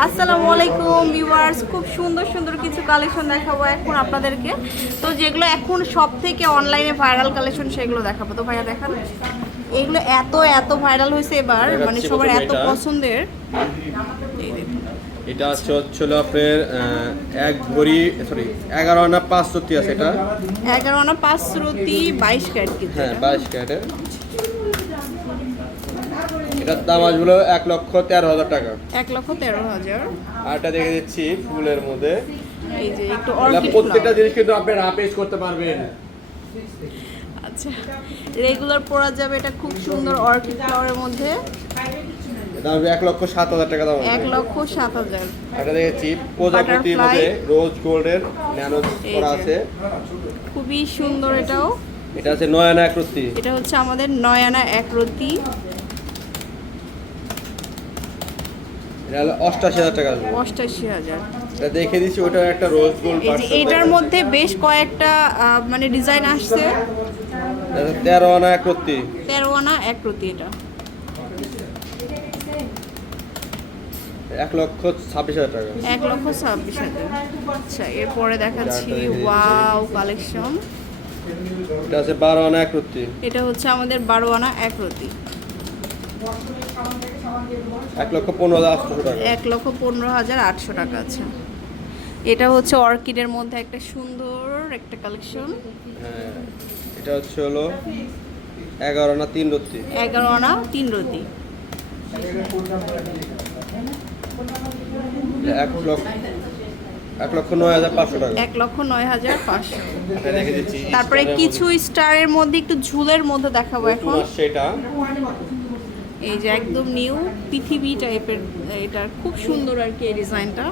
আসসালামু আলাইকুম ভিউয়ার্স খুব সুন্দর সুন্দর কিছু কালেকশন দেখাবো এখন আপনাদেরকে। তো যেগুলো এখন সব থেকে অনলাইনে ভাইরাল কালেকশন সেগুলো দেখাবো। তো ভাইয়া দেখান। এগুলো এত এত ভাইরাল হয়েছে এবার মানে সবার এত পছন্দের। এটা হচ্ছে হচ্ছিল আপনার এক ভরি সরি এগারো আনা পাঁচ সত্যি আছে এটা। এগারো আনা পাঁচ শ্রুতি বাইশ ক্যারেট কিন্তু হ্যাঁ। বাইশ ক্যারেটের। এটার দাম আসবে এক লক্ষ তেরো হাজার টাকা। এক লক্ষ তেরো হাজার। আর এটা দেখে দিচ্ছি ফুলের মধ্যে। এই যে একটু প্রত্যেকটা জিনিস কিন্তু আপনি রাপেজ করতে পারবেন। আচ্ছা রেগুলার পরা যাবে এটা খুব সুন্দর অর্কিড ফ্লাওয়ারের মধ্যে। আসবে এক লক্ষ সাত হাজার টাকা দাম এক লক্ষ সাত হাজার। এটা দেখেছি প্রজাপতির মধ্যে রোজ গোল্ডের ন্যানো করা আছে। খুবই সুন্দর এটাও। এটা আছে নয়না একরত্তি এটা হচ্ছে আমাদের নয়ানা একরতি এটা হলো অষ্টাশি হাজার টাকা অষ্টাশি হাজার। দেখে দিচ্ছি ওটা একটা রোজ গোল্ড এটার মধ্যে বেশ কয়েকটা মানে ডিজাইন আসছে। তেরো আনা একরত্তি। তেরো আনা একরতি এটা। এক লক্ষ ছাব্বিশ হাজার টাকা। এক লক্ষ ছাব্বিশ হাজার। আচ্ছা এরপরে দেখাচ্ছি। ওয়াও কালেকশন এটা আছে বারো আনা একরত্তি। এটা হচ্ছে আমাদের বারো আনা একরতি এক লক্ষ পনেরো হাজার আটশো টাকা। এক লক্ষ পনেরো হাজার আটশো টাকা আচ্ছা এটা হচ্ছে অর্কিডের মধ্যে একটা সুন্দর একটা কালেকশন। হ্যাঁ এটা হচ্ছে হলো এগারো আনা তিন রত্তি। এগারো আনা তিন রতি এক লক্ষ এক লক্ষ নয় হাজার পাঁচশো টাকা। এক লক্ষ নয় হাজার পাঁচশো। দিচ্ছি। তারপরে কিছু স্টারের মধ্যে একটু ঝুলের মধ্যে দেখাবো এখন। এটা। এই যে একদম নিউ পৃথিবী টাইপের এটার খুব সুন্দর আর কি এই ডিজাইনটা।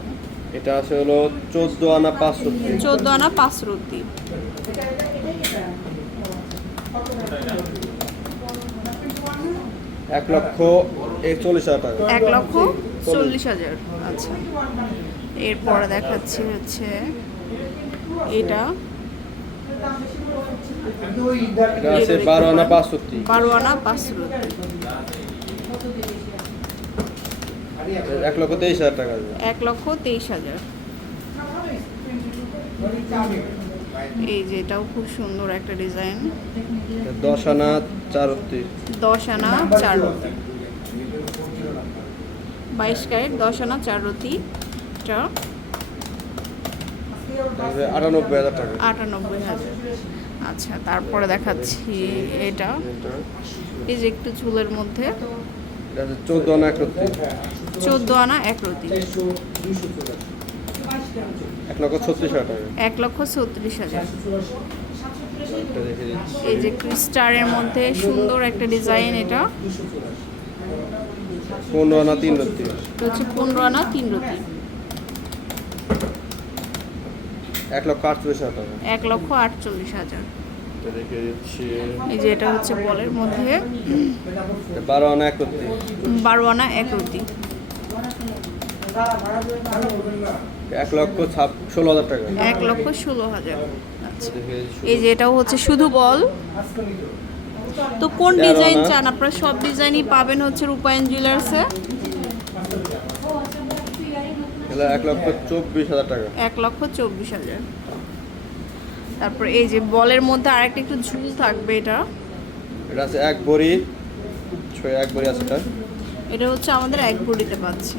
এটা আছে হলো চোদ্দ আনা পাঁচ রত্তি চোদ্দ আনা পাঁচ রতি এক লক্ষ একচল্লিশ হাজার টাকা। এক লক্ষ চল্লিশ হাজার আচ্ছা। এরপরে দেখাচ্ছি হচ্ছে এটা। এটা বারো আনা পাঁচ রত্তি বারো আনা পাঁচ রতি এক লক্ষ তেইশ হাজার টাকা এক লক্ষ তেইশ হাজার। এই যে এটাও খুব সুন্দর একটা ডিজাইন। দশ আনা চার রত্তি দশ আনা চার বাইশ ক্যারেট দশ আনা চার রতি এটা আটানব্বই হাজার টাকা। আটানব্বই হাজার। আচ্ছা তারপরে দেখাচ্ছি এটা। এই যে একটু চুলের মধ্যে। চোদ্দ আনা এক রত্তি চোদ্দ আনা এক রতি। এক লক্ষ ছত্রিশ হাজার এক লক্ষ ছত্রিশ হাজার। এই যে ক্রিস্টারের মধ্যে সুন্দর একটা ডিজাইন এটা। পনেরো আনা তিন এটা হচ্ছে পনেরো আনা তিন রতি। এক লক্ষ আটচল্লিশ হাজার এক লক্ষ আটচল্লিশ হাজার। এই যে এটা হচ্ছে বলের মধ্যে। বারো আনা এক বারো আনা এক এক লক্ষ ষোলো হাজার টাকা। এক লক্ষ ষোলো হাজার। আচ্ছা। এই যে এটাও হচ্ছে শুধু বল। তো কোন ডিজাইন চান? আপনারা সব ডিজাইনই পাবেন হচ্ছে রূপায়ণ জুয়েলার্সে। এক লক্ষ চব্বিশ হাজার টাকা। এক লক্ষ চব্বিশ হাজার। তারপর এই যে বলের মধ্যে আরেকটা একটু ঝুল থাকবে এটা। এটা আছে এক ভরি ছয় এক ভরি আছে এটা। এটা হচ্ছে আমাদের এক বডিতে পাচ্ছি।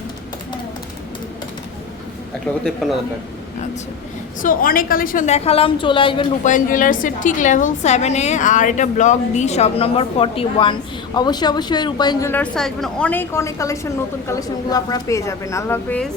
এক লক্ষ তেপ্পান্ন হাজার টাকা। আচ্ছা। সো অনেক কালেকশন দেখালাম চলে আসবেন রূপায়ণ জুয়েলার্সের ঠিক লেভেল সেভেনে আর এটা block D shop number forty one অবশ্যই অবশ্যই রূপায়ণ জুয়েলার্সে আসবেন। অনেক অনেক কালেকশন নতুন কালেকশনগুলো আপনারা পেয়ে যাবেন। আল্লাহ হাফেজ।